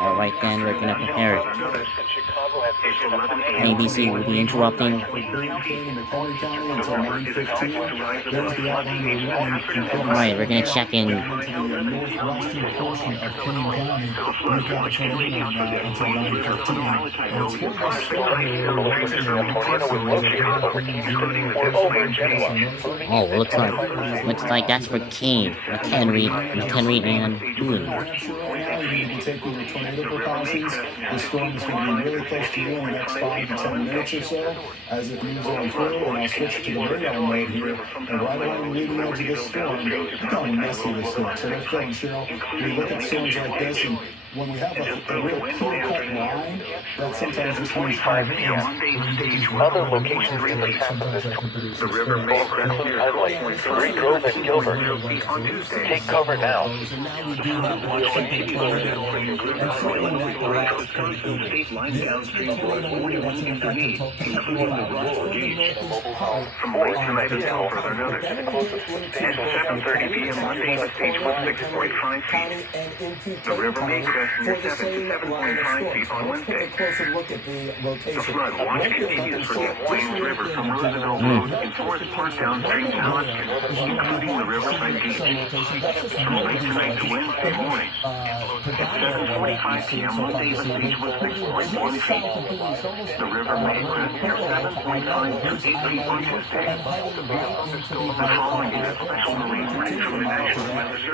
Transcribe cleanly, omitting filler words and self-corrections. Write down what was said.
Alright then, we're gonna prepare it. ABC will be interrupting. Alright, we're gonna check in. Oh, looks like that's for Kane, McHenry and Boone. Taking your tornado precautions. The storm is going to be really close to you in the next 5 to 10 minutes or so as it moves on through, and I'll switch to the radar mode here. And right along the leading edge of this storm, look how messy this storm. So they're feeling, Cheryl, we look at storms like this, and when we have a real clear-cut line, that sometimes just means high winds. Other locations in the path of this the river may include highlight 3 Grove and Gilbert. Take cover now. Tonight is no further notice. At 7:30 p.m. Monday, the stage was 6.5 feet. The river may crest near 7 to 7.5 feet on Wednesday. The flood watch continues for the Plains River from Roosevelt Road in Forest Park downstream to Hodgkin, including the Riverside Beach. From late tonight to Wednesday morning. At 7:45 p.m. Monday, the stage was 6.1 feet. The river may crest near 7.5 to 8 feet on Tuesday. The following is a special marine warning from the National Weather Service.